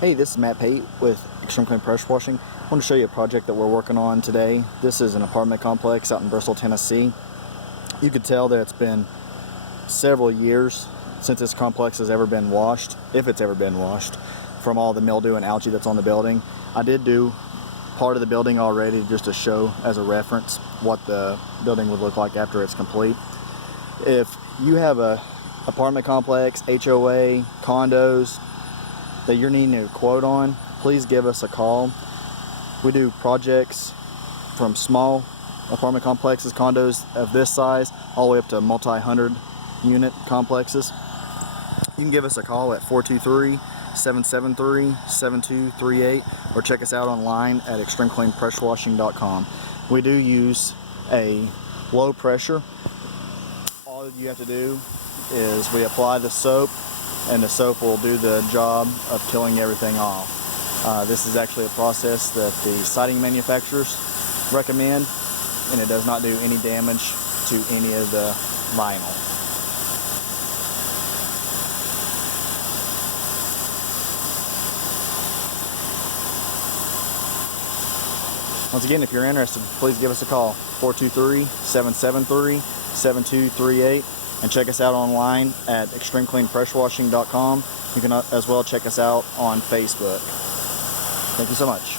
Hey, this is Matt Pate with Extreme Clean Pressure Washing. I want to show you a project that we're working on today. This is an apartment complex out in Bristol, Tennessee. You could tell that it's been several years since this complex has ever been washed, if it's ever been washed, from all the mildew and algae that's on the building. I did do part of the building already just to show as a reference what the building would look like after it's complete. If you have a apartment complex, HOA, condos that you're needing a quote on, please give us a call. We do projects from small apartment complexes, condos of this size, all the way up to multi-hundred unit complexes. You can give us a call at 423-773-7238 or check us out online at extremecleanpressurewashing.com. We do use a low pressure. All you have to do is we apply the soap, and the soap will do the job of killing everything off. This is actually a process that the siding manufacturers recommend, and it does not do any damage to any of the vinyl. Once again, if you're interested, please give us a call, 423-773-7238. And check us out online at extremecleanpressurewashing.com. You can as well check us out on Facebook. Thank you so much.